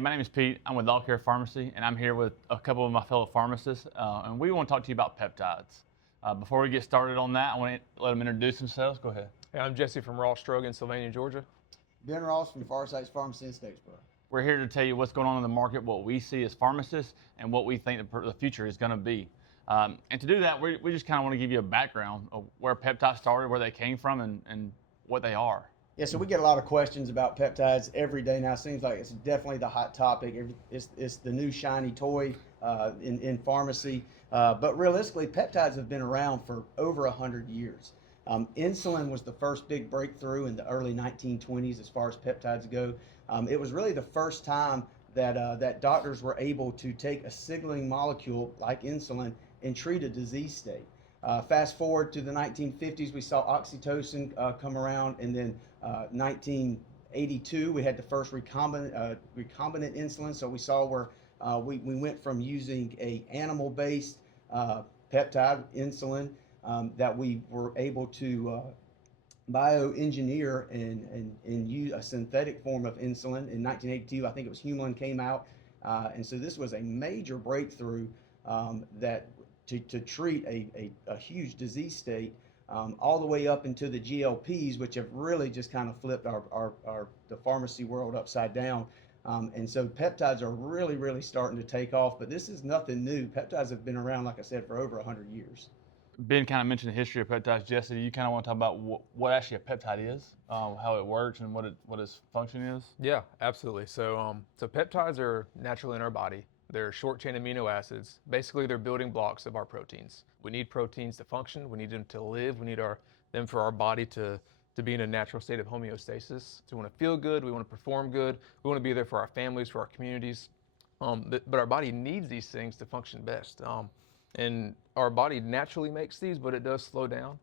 Hey, my name is Pete. I'm with Allcare Pharmacy, and I'm here with a couple of my fellow pharmacists, and we want to talk to you about peptides. Before we get started on that, I want to let them introduce themselves. Go ahead. Hey, I'm Jesse from Ross Drug in Sylvania, Georgia. Ben Ross from Pharmacists Pharmacy in Statesboro. We're here to tell you what's going on in the market, what we see as pharmacists, and what we think the future is going to be. And to do that, we just kind of want to give you a background of where peptides started, where they came from, and what they are. Yeah, so we get a lot of questions about peptides every day now. It seems like it's definitely the hot topic. It's the new shiny toy in pharmacy. But realistically, peptides have been around for over 100 years. Insulin was the first big breakthrough in the early 1920s as far as peptides go. It was really the first time that doctors were able to take a signaling molecule like insulin and treat a disease state. Fast forward to the 1950s, we saw oxytocin come around, and then 1982, we had the first recombinant insulin. So we saw where we went from using a animal-based peptide insulin that we were able to bioengineer and use a synthetic form of insulin. In 1982, I think it was Humulin came out, and so this was a major breakthrough that to treat a huge disease state, all the way up into the GLPs, which have really just kind of flipped the pharmacy world upside down. And so peptides are really starting to take off, but this is nothing new. Peptides have been around, like I said, for over 100 years. Ben kind of mentioned the history of peptides. Jesse, do you kind of want to talk about what actually a peptide is, how it works, and what its function is? Yeah, absolutely. So peptides are naturally in our body. They're short-chain amino acids. Basically, they're building blocks of our proteins. We need proteins to function. We need them to live. We need them for our body to be in a natural state of homeostasis. So we want to feel good. We want to perform good. We want to be there for our families, for our communities. But our body needs these things to function best. And our body naturally makes these, but it does slow down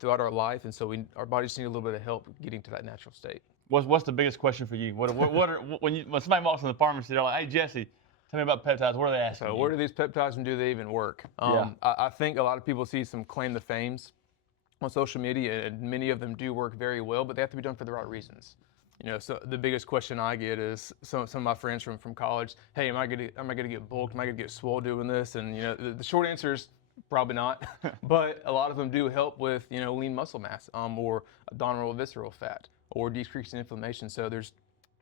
throughout our life. And so our bodies need a little bit of help getting to that natural state. What's the biggest question for you? When somebody walks in the pharmacy, they're like, "Hey, Jesse, tell me about peptides." What are they asking? So what are these peptides and do they even work? I think a lot of people see some claim to fames on social media, and many of them do work very well, but they have to be done for the right reasons. So the biggest question I get is some of my friends from college, "Hey, am I gonna get bulked? Am I gonna get swole doing this?" And the short answer is probably not. But a lot of them do help with lean muscle mass, or abdominal visceral fat, or decreasing inflammation. So there's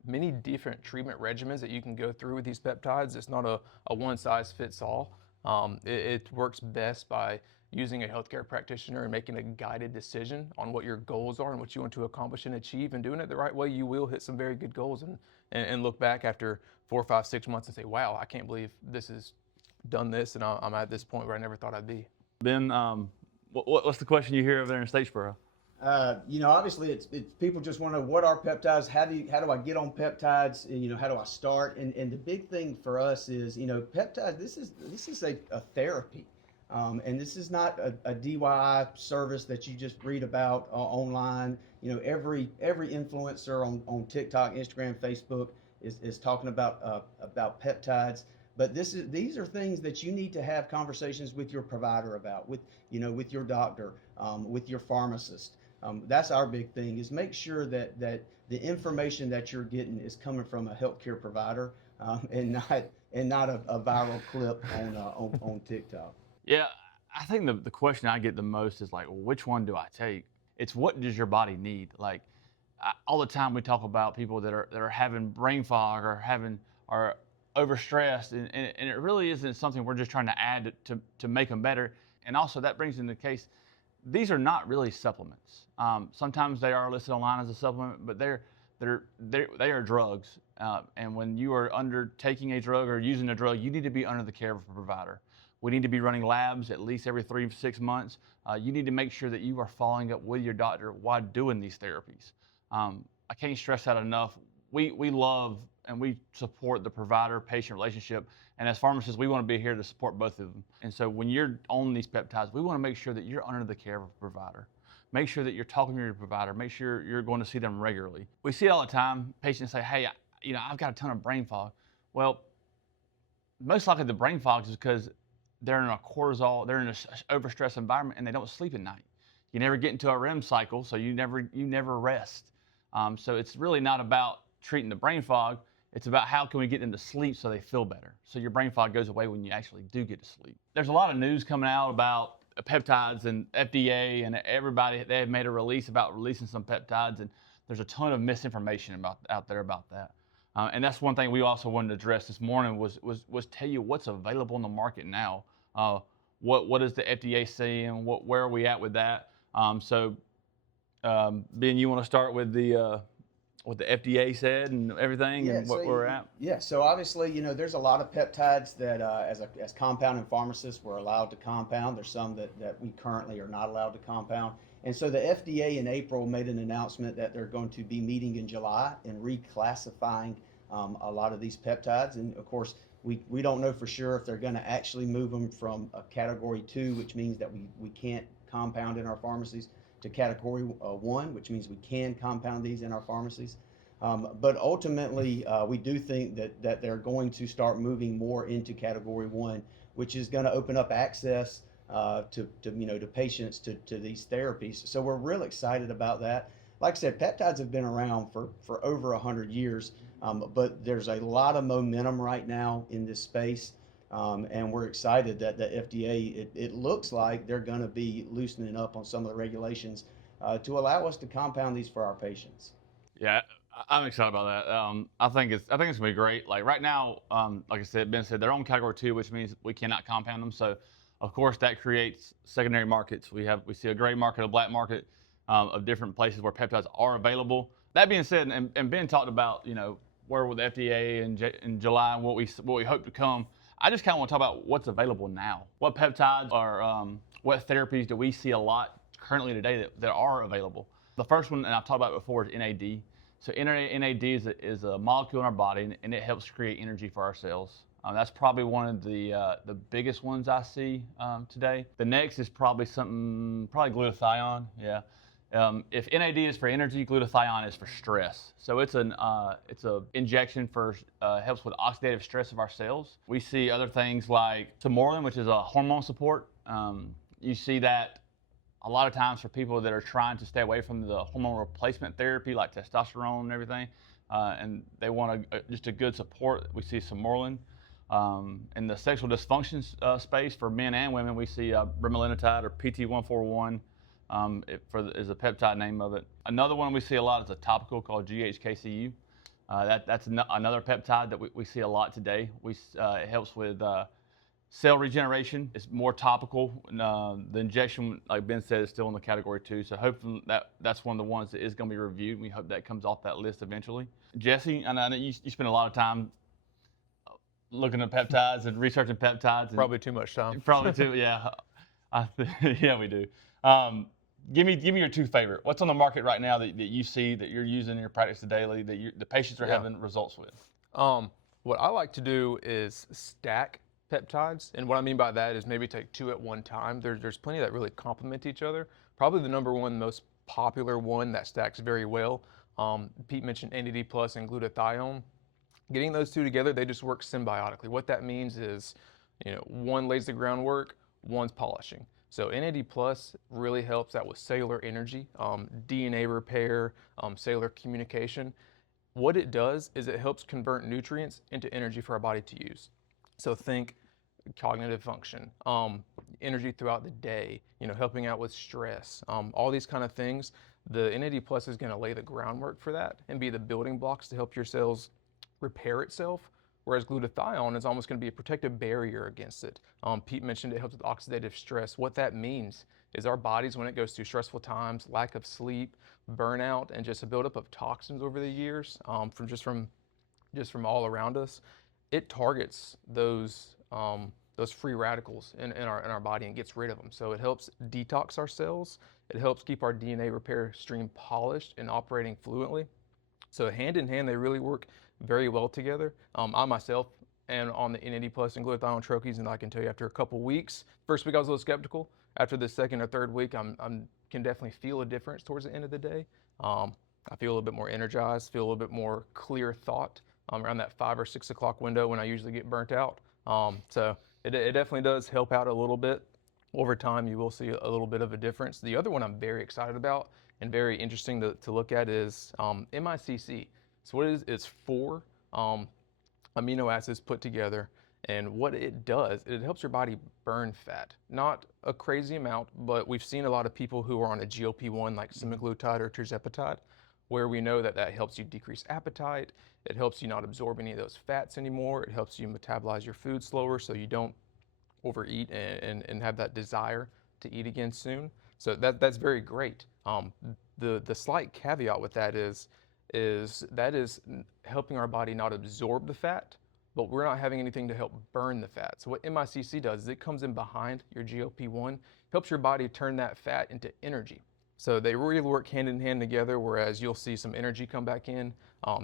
many different treatment regimens that you can go through with these peptides. It's not a one size fits all. It works best by using a healthcare practitioner and making a guided decision on what your goals are and what you want to accomplish and achieve, and doing it the right way. You will hit some very good goals and look back after 4, 5, 6 months and say, "Wow, I can't believe this has done this, and I'm at this point where I never thought I'd be." Ben, what's the question you hear over there in Statesboro? Obviously, it's people just want to know, what are peptides? How do I get on peptides? And, how do I start? And the big thing for us is, peptides. This is a therapy, and this is not a DIY service that you just read about online. Every influencer on TikTok, Instagram, Facebook is talking about peptides. But these are things that you need to have conversations with your provider about, with your doctor, with your pharmacist. That's our big thing, is make sure that the information that you're getting is coming from a healthcare provider, and not a viral clip on TikTok. Yeah, I think the question I get the most is like, which one do I take? It's what does your body need? Like, all the time we talk about people that are having brain fog or overstressed, and it really isn't something we're just trying to add to make them better. And also that brings into the case, these are not really supplements. Sometimes they are listed online as a supplement, but they are drugs. And when you are undertaking a drug or using a drug, you need to be under the care of a provider. We need to be running labs at least every 3 to 6 months. You need to make sure that you are following up with your doctor while doing these therapies. I can't stress that enough. We love and we support the provider-patient relationship. And as pharmacists, we want to be here to support both of them. And so when you're on these peptides, we want to make sure that you're under the care of a provider. Make sure that you're talking to your provider. Make sure you're going to see them regularly. We see it all the time. Patients say, "Hey, I've got a ton of brain fog." Well, most likely the brain fog is because they're in a overstressed environment and they don't sleep at night. You never get into a REM cycle, so you never rest. So it's really not about treating the brain fog. It's about how can we get them to sleep so they feel better. So your brain fog goes away when you actually do get to sleep. There's a lot of news coming out about peptides, and FDA and everybody, they have made a release about releasing some peptides, and there's a ton of misinformation out there about that. And that's one thing we also wanted to address this morning was tell you what's available in the market now. What is the FDA saying? Where are we at with that? Ben, you want to start with the what the FDA said and everything, and what we're at? Yeah, so obviously, there's a lot of peptides that as compounding pharmacists, we're allowed to compound. There's some that we currently are not allowed to compound. And so the FDA in April made an announcement that they're going to be meeting in July and reclassifying a lot of these peptides. And of course, we don't know for sure if they're going to actually move them from a category 2, which means that we can't compound in our pharmacies, to category 1, which means we can compound these in our pharmacies. But ultimately, we do think that they're going to start moving more into category 1, which is going to open up access to patients to these therapies. So we're real excited about that. Like I said, peptides have been around for over 100 years, but there's a lot of momentum right now in this space. And we're excited that the FDA, it looks like they're going to be loosening up on some of the regulations to allow us to compound these for our patients. Yeah, I'm excited about that. I think it's gonna be great. Like right now, like I said, Ben said they're on category 2, which means we cannot compound them. So, of course, that creates secondary markets. We see a gray market, a black market of different places where peptides are available. That being said, and Ben talked about where with the FDA in July and what we hope to come. I just kind of want to talk about what's available now. What peptides are, what therapies do we see a lot currently today that are available? The first one, and I've talked about it before, is NAD. So NAD is a molecule in our body, and it helps create energy for our cells. That's probably one of the biggest ones I see today. The next is probably glutathione. Yeah. If NAD is for energy, glutathione is for stress. So it's a injection for helps with oxidative stress of our cells. We see other things like Sermorelin, which is a hormone support. You see that a lot of times for people that are trying to stay away from the hormone replacement therapy like testosterone and everything, and they want just a good support. We see Sermorelin. In the sexual dysfunction space for men and women, we see bremelanotide or PT141. Is a peptide name of it. Another one we see a lot is a topical called GHK-Cu. That's another peptide that we see a lot today. It helps with cell regeneration. It's more topical. The injection, like Ben said, is still in the category 2. So hopefully that's one of the ones that is going to be reviewed. We hope that comes off that list eventually. Jesse, I know you spend a lot of time looking at peptides and researching peptides. Probably too much time. Probably too, yeah. Yeah, we do. Give me your 2 favorite. What's on the market right now that you see that you're using in your practice daily that the patients are having results with? What I like to do is stack peptides, and what I mean by that is maybe take 2 at one time. There's plenty that really complement each other. Probably the number one most popular one that stacks very well. Pete mentioned NAD plus and glutathione. Getting those 2 together, they just work symbiotically. What that means is, one lays the groundwork, one's polishing. So NAD plus really helps out with cellular energy, DNA repair, cellular communication. What it does is it helps convert nutrients into energy for our body to use. So think cognitive function, energy throughout the day, helping out with stress, all these kind of things. The NAD plus is going to lay the groundwork for that and be the building blocks to help your cells repair itself. Whereas glutathione is almost going to be a protective barrier against it. Pete mentioned it helps with oxidative stress. What that means is our bodies, when it goes through stressful times, lack of sleep, burnout, and just a buildup of toxins over the years from all around us, it targets those free radicals in our body and gets rid of them. So it helps detox our cells. It helps keep our DNA repair stream polished and operating fluently. So hand in hand, they really work very well together. I myself am on the NAD plus and glutathione troches, and I can tell you after a couple weeks, first week I was a little skeptical. After the second or third week, I can definitely feel a difference towards the end of the day. I feel a little bit more energized, feel a little bit more clear thought around that 5 or 6 o'clock window when I usually get burnt out. So it definitely does help out a little bit. Over time, you will see a little bit of a difference. The other one I'm very excited about and very interesting to look at is MICC. So what it is, it's 4 amino acids put together. And what it does, it helps your body burn fat. Not a crazy amount, but we've seen a lot of people who are on a GLP-1 like semaglutide or tirzepatide, where we know that that helps you decrease appetite. It helps you not absorb any of those fats anymore. It helps you metabolize your food slower so you don't overeat and have that desire to eat again soon. So that's very great. The slight caveat with that is that is helping our body not absorb the fat, but we're not having anything to help burn the fat. So what MICC does is it comes in behind your GLP-1, helps your body turn that fat into energy. So they really work hand in hand together, whereas you'll see some energy come back in.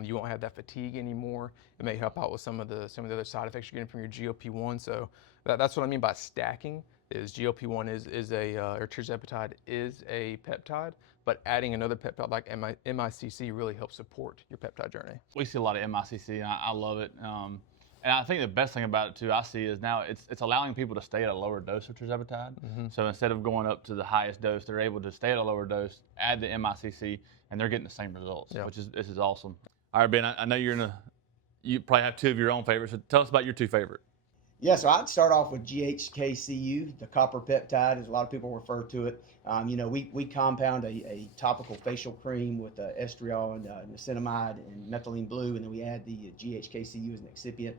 You won't have that fatigue anymore. It may help out with some of the other side effects you're getting from your GLP-1. So that's what I mean by stacking. Is GLP-1 or tirzepatide is a peptide, but adding another peptide like MICC really helps support your peptide journey. We see a lot of MICC, and I love it. And I think the best thing about it too, I see, is now it's allowing people to stay at a lower dose of tirzepatide. So instead of going up to the highest dose, they're able to stay at a lower dose, add the MICC, and they're getting the same results, which is this is awesome. All right, Ben, I know you probably have two of your own favorites. So tell us about your two favorite. Yeah, so I'd start off with GHK-Cu, the copper peptide, as a lot of people refer to it. We compound a topical facial cream with estriol and niacinamide and methylene blue, and then we add the GHK-Cu as an excipient.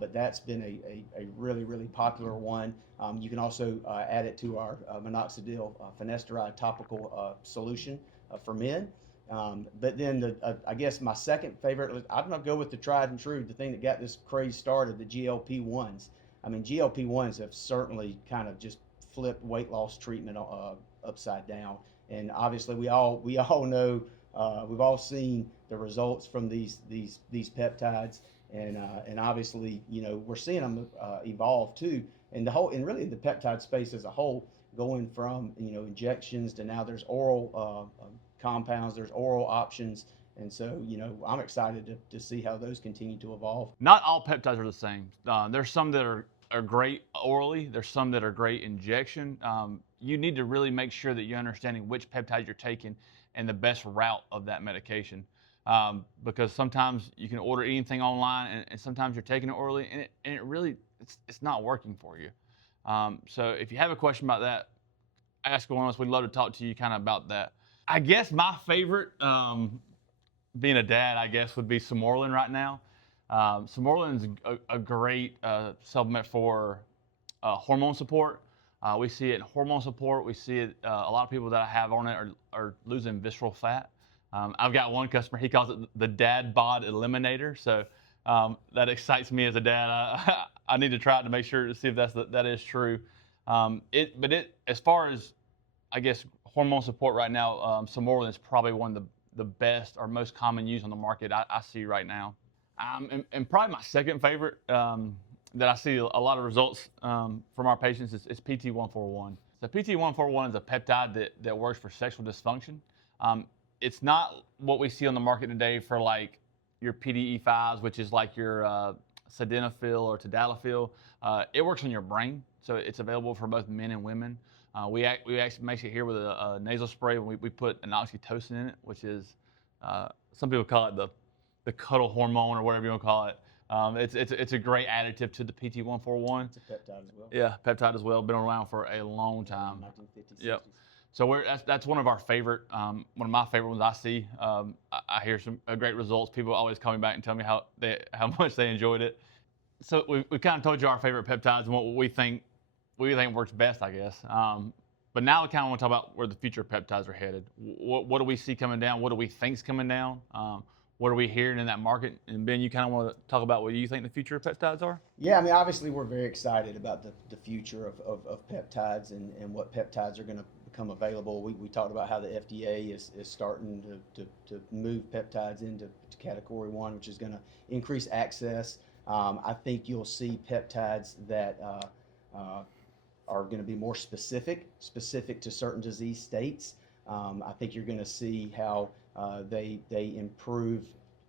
But that's been a really, really popular one. You can also add it to our minoxidil finasteride topical solution for men. But then I guess my second favorite, I'm gonna go with the tried and true, the thing that got this craze started, the GLP-1s. I mean, GLP-1s have certainly kind of just flipped weight loss treatment upside down. And obviously we all know, we've all seen the results from these peptides. And obviously, we're seeing them evolve too. And really the peptide space as a whole, going from, injections to now there's oral compounds, there's oral options. And so, I'm excited to see how those continue to evolve. Not all peptides are the same. There's some that are great orally. There's some that are great injection. You need to really make sure that you're understanding which peptide you're taking and the best route of that medication. Because sometimes you can order anything online, and sometimes you're taking it orally, and it really it's not working for you. So if you have a question about that, ask one of us. We'd love to talk to you kind of about that. I guess my favorite, being a dad, I guess, would be Sermorelin right now. Sermorelin is a great supplement for hormone support. We see it in hormone support. We see it, a lot of people that I have on it are losing visceral fat. I've got one customer, he calls it the dad bod eliminator. So that excites me as a dad. I need to try it to make sure to see if that is true. As far as, I guess, hormone support right now, Sermorelin is probably one of the best or most common use on the market I see right now. And probably my second favorite that I see a lot of results from our patients is PT141. So PT141 is a peptide that works for sexual dysfunction. It's not what we see on the market today for like your PDE5s, which is like your sildenafil or tadalafil. It works on your brain, so it's available for both men and women. We actually make it here with a nasal spray. We put an oxytocin in it, which is, some people call it the cuddle hormone or whatever you want to call it. It's a great additive to the PT141. It's a peptide as well. Yeah, peptide as well. Been around for a long time. 1950s, Yep. 60s. So that's one of our favorite, one of my favorite ones I see. I hear some great results. People always call me back and tell me how much they enjoyed it. So we kind of told you our favorite peptides and what we think works best, I guess. But now we kind of want to talk about where the future peptides are headed. What do we see coming down? What do we think is coming down? What are we hearing in that market? And Ben, you kind of want to talk about what you think the future of peptides are? Yeah, I mean, obviously we're very excited about the future of peptides and what peptides are going to become available. We talked about how the FDA is starting to move peptides into Category 1, which is going to increase access. I think you'll see peptides that are going to be more specific to certain disease states. I think you're going to see how they improve,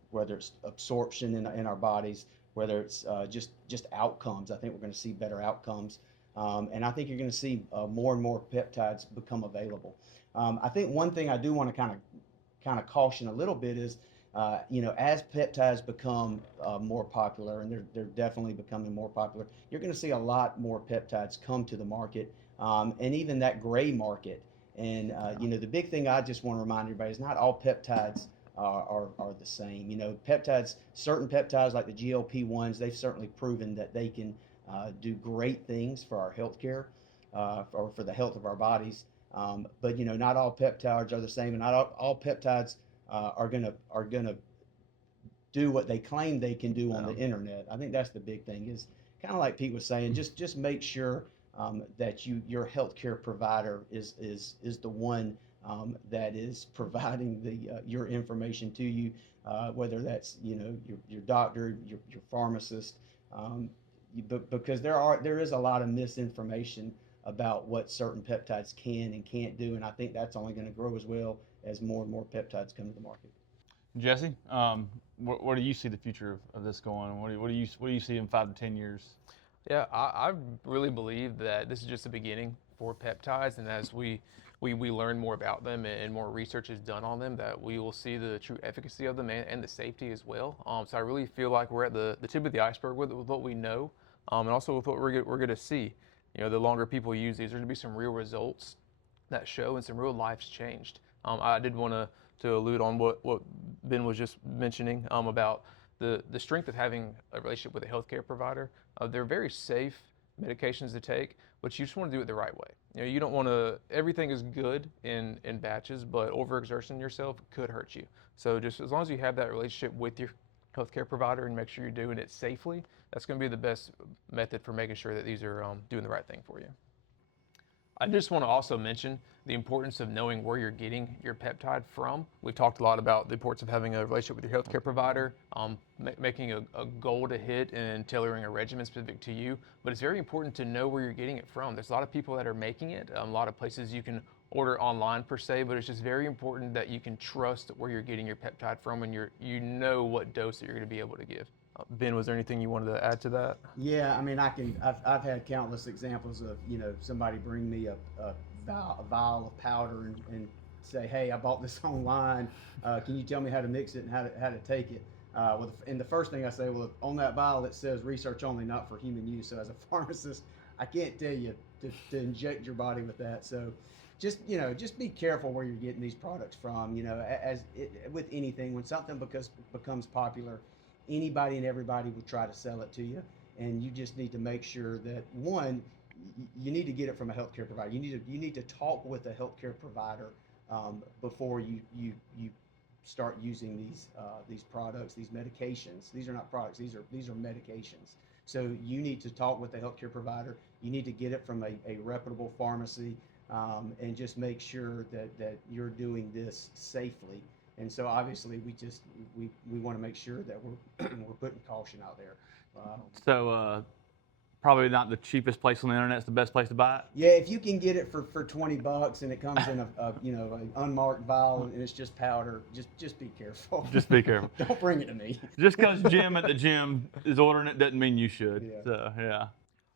whether it's absorption in our bodies, whether it's just outcomes. I think we're going to see better outcomes. And I think you're going to see more and more peptides become available. I think one thing I do want to kind of caution a little bit is as peptides become more popular, and they're definitely becoming more popular, you're going to see a lot more peptides come to the market, and even that gray market. And the big thing I just want to remind everybody is not all peptides are the same. Peptides, certain peptides like the GLP-1s, they've certainly proven that they can do great things for our healthcare, or for the health of our bodies. But not all peptides are the same, and not all peptides are gonna do what they claim they can do on the internet. I think that's the big thing. Is kind of like Pete was saying, just make sure that your healthcare provider is the one that is providing your information to you, whether that's your doctor, your pharmacist, because there is a lot of misinformation about what certain peptides can and can't do, and I think that's only going to grow as well as more and more peptides come to the market. Jesse, where do you see the future of this going? What do you see in 5 to 10 years? Yeah, I really believe that this is just the beginning for peptides, and as we learn more about them and more research is done on them, that we will see the true efficacy of them and the safety as well. So I really feel like we're at the tip of the iceberg with what we know, and also with what we're going to see. The longer people use these, there's going to be some real results that show and some real lives changed. I did want to allude on what Ben was just mentioning about the strength of having a relationship with a healthcare provider. They're very safe medications to take, but you just want to do it the right way. You don't want to, everything is good in batches, but overexerting yourself could hurt you. So just as long as you have that relationship with your healthcare provider and make sure you're doing it safely, that's going to be the best method for making sure that these are doing the right thing for you. I just want to also mention the importance of knowing where you're getting your peptide from. We've talked a lot about the importance of having a relationship with your healthcare provider, making a goal to hit and tailoring a regimen specific to you. But it's very important to know where you're getting it from. There's a lot of people that are making it, a lot of places you can order online per se, but it's just very important that you can trust where you're getting your peptide from and you know what dose that you're going to be able to give. Ben, was there anything you wanted to add to that? Yeah, I mean, I've had countless examples of somebody bring me a vial of powder and say, hey, I bought this online. Can you tell me how to mix it and how to take it? And the first thing I say, well, on that vial it says research only, not for human use. So as a pharmacist, I can't tell you to inject your body with that. So just be careful where you're getting these products from. With anything, when something becomes popular, anybody and everybody will try to sell it to you, and you just need to make sure that, one, you need to get it from a healthcare provider. You need to talk with a healthcare provider before you start using these products, these medications. These are not products. These are medications. So you need to talk with a healthcare provider. You need to get it from a reputable pharmacy, and just make sure that you're doing this safely. And so obviously we want to make sure that we're putting caution out there. So probably not the cheapest place on the internet is the best place to buy it. Yeah, if you can get it for $20 and it comes in an unmarked vial and it's just powder, just be careful. Just be careful. Don't bring it to me. Just because Jim at the gym is ordering it doesn't mean you should. Yeah. So yeah.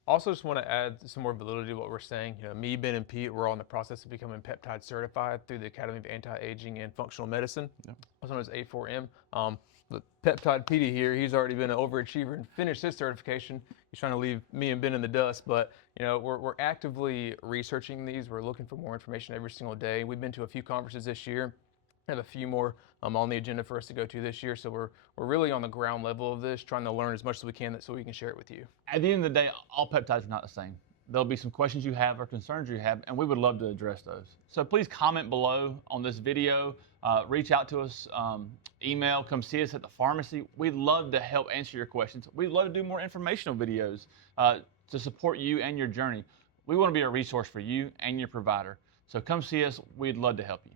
Also, just want to add some more validity to what we're saying. Me, Ben, and Pete, we're all in the process of becoming peptide certified through the Academy of Anti-Aging and Functional Medicine, also known as A4M. The Peptide Petey here, he's already been an overachiever and finished his certification. He's trying to leave me and Ben in the dust, but we're actively researching these. We're looking for more information every single day. We've been to a few conferences this year. We have a few more on the agenda for us to go to this year, so we're really on the ground level of this, trying to learn as much as we can so we can share it with you. At the end of the day, all peptides are not the same. There'll be some questions you have or concerns you have, and we would love to address those. So please comment below on this video, reach out to us, email, come see us at the pharmacy. We'd love to help answer your questions. We'd love to do more informational videos to support you and your journey. We want to be a resource for you and your provider. So come see us. We'd love to help you.